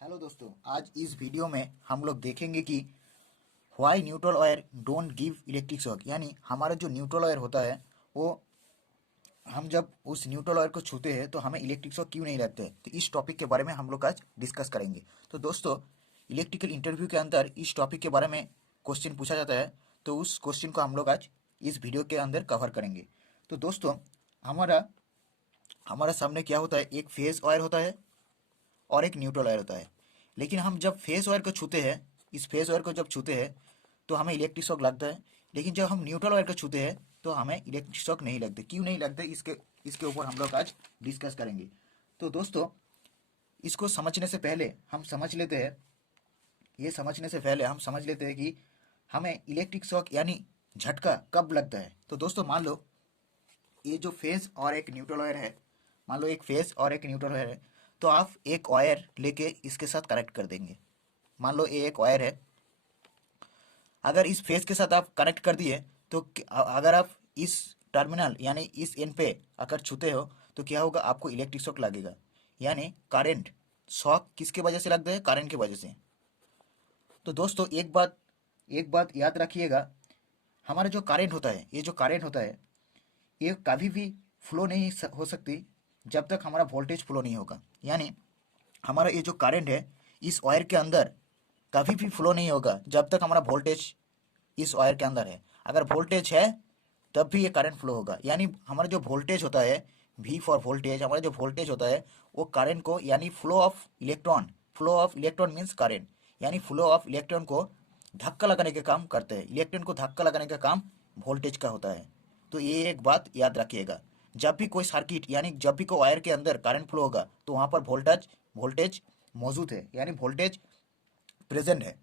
Hello दोस्तों, आज इस वीडियो में हम लोग देखेंगे कि why neutral wire don't give electric shock. यानी हमारा जो न्यूट्रल वायर होता है वो हम जब उस न्यूट्रल वायर को छूते हैं तो हमें इलेक्ट्रिक शॉक क्यों नहीं लगते हैं। तो इस टॉपिक के बारे में हम लोग आज डिस्कस करेंगे। तो दोस्तों, इलेक्ट्रिकल इंटरव्यू के अंदर इस टॉपिक के बारे में क्वेश्चन पूछा जाता है, तो उस क्वेश्चन को हम लोग आज इस वीडियो के अंदर कवर करेंगे। तो दोस्तों, हमारा हमारा सामने क्या होता है, एक फेज वायर होता है और एक न्यूट्रल वायर होता है। लेकिन हम जब फेस वायर को छूते हैं, इस फेस वायर को जब छूते हैं तो हमें इलेक्ट्रिक शॉक लगता है। लेकिन जब हम न्यूट्रल वायर को छूते हैं तो हमें इलेक्ट्रिक शॉक नहीं लगते। क्यों नहीं लगते, इसके इसके ऊपर हम लोग आज डिस्कस करेंगे। तो दोस्तों, इसको समझने से पहले हम समझ लेते हैं ये समझने से पहले हम समझ लेते हैं कि हमें इलेक्ट्रिक शॉक यानी झटका कब लगता है। तो दोस्तों, मान लो ये जो फेस और एक न्यूट्रल वायर है, मान लो एक फेस और एक न्यूट्रल वायर है, तो आप एक वायर लेके इसके साथ कनेक्ट कर देंगे। मान लो ये एक वायर है, अगर इस फेस के साथ आप कनेक्ट कर दिए तो अगर आप इस टर्मिनल यानी इस एंड पे अगर छूते हो तो क्या होगा, आपको इलेक्ट्रिक शॉक लगेगा। यानी करंट शॉक किसके वजह से लगता है, करंट की वजह से। तो दोस्तों, एक बात याद रखिएगा, हमारा जो करंट होता है, ये जो करंट होता है ये कभी भी फ्लो नहीं हो सकती जब तक हमारा वोल्टेज फ्लो नहीं होगा। यानी हमारा ये जो करंट है इस वायर के अंदर कभी भी फ्लो नहीं होगा जब तक हमारा वोल्टेज इस वायर के अंदर है। अगर वोल्टेज है तब भी ये करंट फ्लो होगा। यानी हमारा जो वोल्टेज होता है, वी फॉर वोल्टेज, हमारा जो वोल्टेज होता है वो करंट को यानी flow of electron means current, यानी फ्लो ऑफ इलेक्ट्रॉन को धक्का लगाने का काम करते हैं। इलेक्ट्रॉन को धक्का लगाने का काम वोल्टेज का होता है। तो ये एक बात याद रखिएगा, जब भी कोई सर्किट यानी जब भी कोई वायर के अंदर करंट फ्लो होगा तो वहाँ पर वोल्टेज वोल्टेज मौजूद है, यानी वोल्टेज प्रेजेंट है।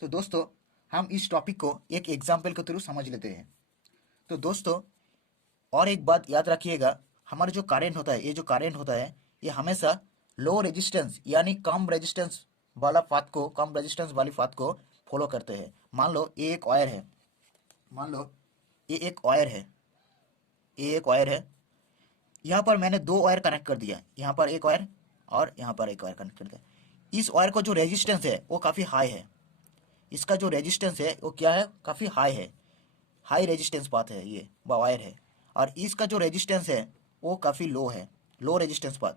तो दोस्तों, हम इस टॉपिक को एक एग्जाम्पल के थ्रू समझ लेते हैं। तो दोस्तों, और एक बात याद रखिएगा, हमारा जो करंट होता है, ये जो करंट होता है ये हमेशा लो रेजिस्टेंस यानी कम रेजिस्टेंस वाली पाथ को फॉलो करते हैं। मान लो ये एक वायर है, मान लो ये एक वायर है, ये एक वायर है। यहाँ पर मैंने दो वायर कनेक्ट कर दिया, यहाँ पर एक वायर और यहाँ पर एक वायर कनेक्ट कर दिया। इस वायर का जो रेजिस्टेंस है वो काफ़ी हाई है, इसका जो रेजिस्टेंस है वो क्या है, काफ़ी हाई है, हाई रेजिस्टेंस पाथ है ये वायर है। और इसका जो रेजिस्टेंस है वो काफ़ी लो है, लो रेजिस्टेंस पाथ।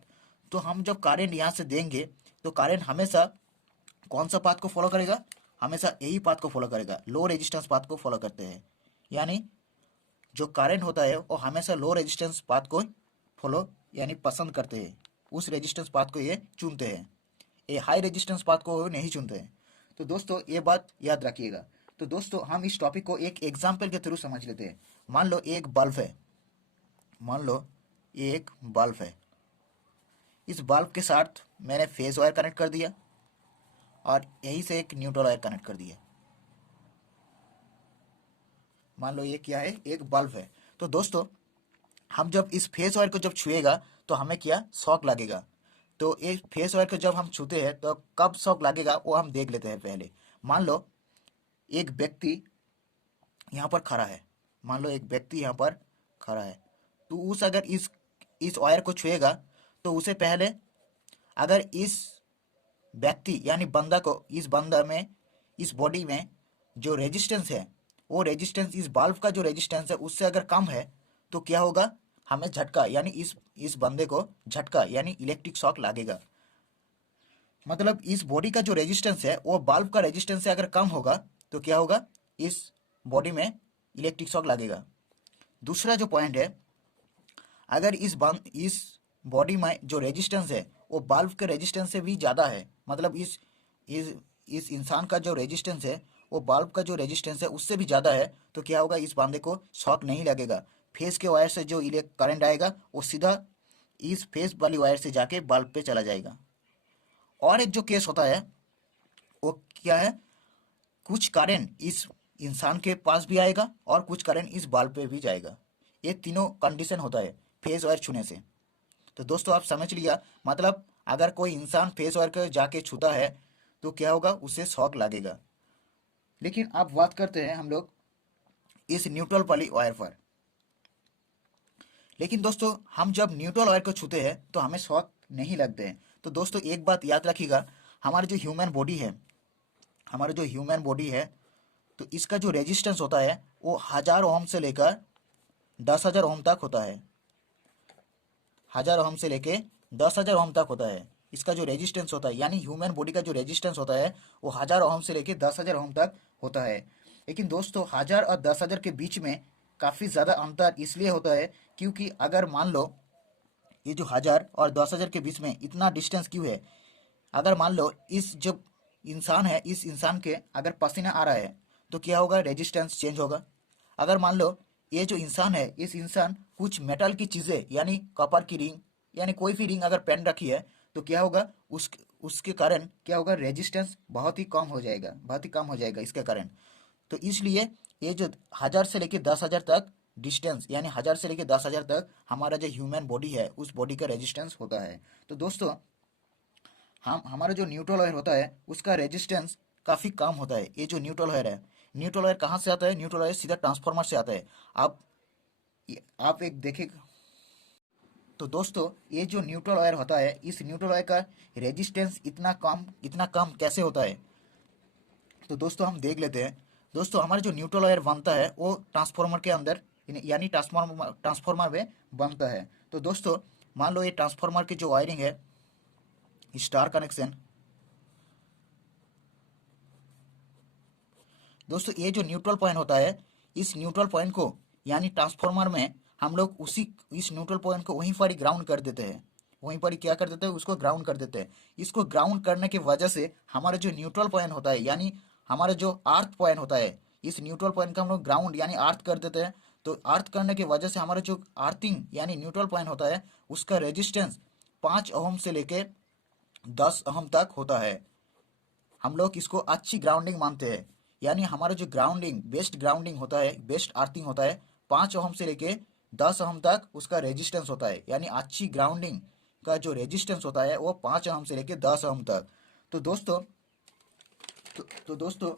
तो हम जब करंट यहाँ से देंगे तो करंट हमेशा कौन सा पाथ को फॉलो करेगा, हमेशा यही पाथ को फॉलो करेगा, लो रेजिस्टेंस पाथ को फॉलो करते हैं। यानी जो करंट होता है वो हमेशा लो रेजिस्टेंस पाथ को फॉलो यानी पसंद करते हैं, उस रेजिस्टेंस पाथ को ये चुनते हैं, ये हाई रेजिस्टेंस पाथ को नहीं चुनते हैं। तो दोस्तों, ये बात याद रखिएगा। तो दोस्तों, हम इस टॉपिक को एक एग्जाम्पल के थ्रू समझ लेते हैं। मान लो एक बल्ब है, मान लो ये एक बल्ब है, इस बल्ब के साथ मैंने फेज वायर कनेक्ट कर दिया और यहीं से एक न्यूट्रल वायर कनेक्ट कर दिया। मान लो ये क्या है, एक बल्ब है। तो दोस्तों, हम जब इस फेस वायर को जब छुएगा तो हमें क्या शॉक लगेगा। तो ये फेस वायर को जब हम छूते हैं तो कब शॉक लगेगा वो हम देख लेते हैं पहले। मान लो एक व्यक्ति यहाँ पर खड़ा है, मान लो एक व्यक्ति यहाँ पर खड़ा है, तो उस अगर इस वायर को छुएगा तो उसे पहले अगर इस व्यक्ति यानी बंदा को, इस बंदा में, इस बॉडी में जो रेजिस्टेंस है वो रेजिस्टेंस, इस बल्ब का जो रेजिस्टेंस है उससे अगर कम है तो क्या होगा, हमें झटका यानी इस बंदे को झटका यानी इलेक्ट्रिक शॉक लगेगा। मतलब इस बॉडी का जो रेजिस्टेंस है वो बल्ब का रेजिस्टेंस से अगर कम होगा तो क्या होगा, इस बॉडी में इलेक्ट्रिक शॉक लगेगा। दूसरा जो पॉइंट है, अगर इस बॉडी में जो रेजिस्टेंस है वो बल्ब के रेजिस्टेंस से भी ज़्यादा है, मतलब इस इंसान का जो रेजिस्टेंस है वो बल्ब का जो रेजिस्टेंस है उससे भी ज़्यादा है, तो क्या होगा, इस बंदे को शॉक नहीं लगेगा। फेस के वायर से जो करंट आएगा वो सीधा इस फेस वाली वायर से जाके बल्ब पे चला जाएगा। और एक जो केस होता है वो क्या है, कुछ करंट इस इंसान के पास भी आएगा और कुछ करंट इस बल्ब पे भी जाएगा। ये तीनों कंडीशन होता है फेस वायर छूने से। तो दोस्तों, आप समझ लिया, मतलब अगर कोई इंसान फेस वायर को जाके छूता है तो क्या होगा, उसे शॉक लगेगा। लेकिन अब बात करते हैं हम लोग इस न्यूट्रल वाली वायर पर। लेकिन दोस्तों, हम जब न्यूट्रल वायर को छूते हैं तो हमें शॉक नहीं लगते हैं। तो दोस्तों, एक बात याद रखिएगा, हमारा जो ह्यूमन बॉडी है, हमारा जो ह्यूमन बॉडी है, तो इसका जो रेजिस्टेंस होता है वो 1000 ओम से लेकर 10,000 ओम तक होता है। 1000 ओम से लेके 10,000 ओम तक होता है इसका जो रेजिस्टेंस होता है, यानी ह्यूमन बॉडी का जो रेजिस्टेंस होता है वो 1000 ओम से लेके 10,000 ओम तक होता है। लेकिन दोस्तों 1000 और 10,000 के बीच में काफ़ी ज़्यादा अंतर इसलिए होता है क्योंकि अगर मान लो ये जो 1000 और 10,000 के बीच में इतना डिस्टेंस क्यों है, अगर मान लो इस जो इंसान है, इस इंसान के अगर पसीना आ रहा है तो क्या होगा, रेजिस्टेंस चेंज होगा। अगर मान लो ये जो इंसान है, इस इंसान कुछ मेटल की चीज़ें यानी कॉपर की रिंग यानी कोई भी रिंग अगर पहन रखी है तो क्या होगा, उसके कारण क्या होगा, रेजिस्टेंस बहुत ही कम हो जाएगा, बहुत ही कम हो जाएगा इसके कारण। तो इसलिए ये जो 1000 से लेकर 10,000 तक डिस्टेंस, यानी 1000 से लेकर 10,000 तक हमारा जो ह्यूमन बॉडी है उस बॉडी का रेजिस्टेंस होता है। तो दोस्तों हम हमारा जो न्यूट्रल वायर होता है उसका रेजिस्टेंस काफ़ी कम होता है। ये जो न्यूट्रल वायर है, न्यूट्रल वायर कहाँ से आता है, न्यूट्रल वायर सीधा ट्रांसफार्मर से आता है। आप आप एक देखें तो दोस्तों ये जो न्यूट्रल वायर होता है, इस न्यूट्रल वायर का रेजिस्टेंस इतना कम कैसे होता है, तो दोस्तों हम देख लेते हैं। दोस्तों हमारा जो न्यूट्रल वायर बनता है वो ट्रांसफार्मर के अंदर यानी ट्रांसफार्मर में बनता है। तो दोस्तों मान लो ये ट्रांसफार्मर की जो वायरिंग है, स्टार कनेक्शन, दोस्तों ये जो न्यूट्रल पॉइंट होता है, इस न्यूट्रल पॉइंट को यानी ट्रांसफार्मर में हम लोग इस न्यूट्रल पॉइंट को वहीं पर ही ग्राउंड कर देते हैं, वहीं पर ही क्या कर देते हैं, उसको ग्राउंड कर देते हैं। इसको ग्राउंड करने की वजह से हमारा जो न्यूट्रल पॉइंट होता है यानी हमारा जो अर्थ पॉइंट होता है, इस न्यूट्रल पॉइंट का हम लोग ग्राउंड यानी अर्थ कर देते हैं। तो अर्थ करने की वजह से हमारा जो अर्थिंग यानी न्यूट्रल पॉइंट होता है उसका रेजिस्टेंस 5 ओम से लेके 10 ओम तक होता है। हम लोग इसको अच्छी ग्राउंडिंग मानते हैं, यानी हमारा जो ग्राउंडिंग बेस्ट ग्राउंडिंग होता है, बेस्ट अर्थिंग होता है, 5 ओम से लेके 10 ओम तक उसका रेजिस्टेंस होता है। यानी अच्छी ग्राउंडिंग का जो रेजिस्टेंस होता है वो 5 ओम से लेके 10 ओम तक। तो दोस्तों तो दोस्तों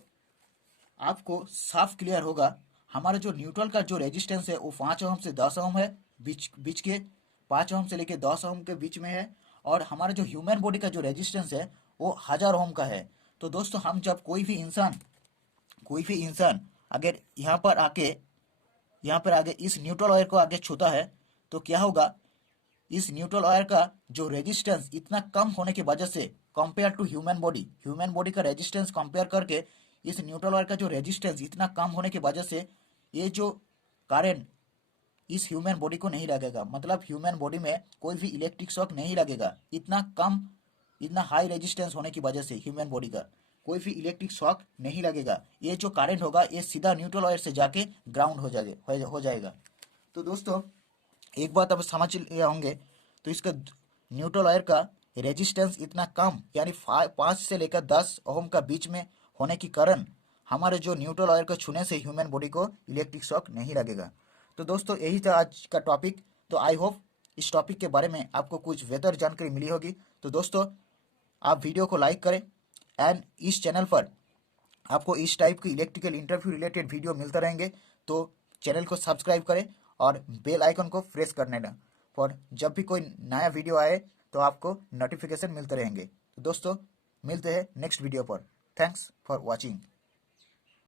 आपको साफ क्लियर होगा, हमारा जो न्यूट्रल का जो रेजिस्टेंस है वो 5 ओम से 10 ओम है, बीच बीच के 5 ओम से लेके 10 ओम के बीच में है। और हमारा जो ह्यूमन बॉडी का जो रेजिस्टेंस है वो 1000 ओम का है। तो दोस्तों हम जब कोई भी इंसान अगर यहाँ पर आगे इस न्यूट्रल वायर को आगे छूता है तो क्या होगा, इस न्यूट्रल वायर का जो रेजिस्टेंस इतना कम होने की वजह से कंपेयर टू ह्यूमन बॉडी का रेजिस्टेंस कंपेयर करके इस न्यूट्रल वायर का जो रेजिस्टेंस इतना कम होने की वजह से ये जो करंट इस ह्यूमन बॉडी को नहीं लगेगा, मतलब ह्यूमन बॉडी में कोई भी इलेक्ट्रिक शॉक नहीं लगेगा। इतना हाई रेजिस्टेंस होने की वजह से ह्यूमन बॉडी का कोई भी इलेक्ट्रिक शॉक नहीं लगेगा। ये जो करंट होगा ये सीधा न्यूट्रल वायर से जाके ग्राउंड हो जाएगा। तो दोस्तों एक बात आप समझ लिए होंगे, तो इसका न्यूट्रल वायर का रेजिस्टेंस इतना कम यानी 5 से लेकर 10 ओम का बीच में होने के कारण हमारे जो न्यूट्रल वायर को छूने से ह्यूमन बॉडी को इलेक्ट्रिक शॉक नहीं लगेगा। तो दोस्तों यही था आज का टॉपिक। तो आई होप इस टॉपिक के बारे में आपको कुछ बेहतर जानकारी मिली होगी। तो दोस्तों आप वीडियो को लाइक करें एंड इस चैनल पर आपको इस टाइप की इलेक्ट्रिकल इंटरव्यू रिलेटेड वीडियो मिलते रहेंगे। तो चैनल को सब्सक्राइब करें और बेल आइकन को प्रेस कर देना, और जब भी कोई नया वीडियो आए तो आपको नोटिफिकेशन मिलते रहेंगे। तो दोस्तों मिलते हैं नेक्स्ट वीडियो पर। Thanks for watching.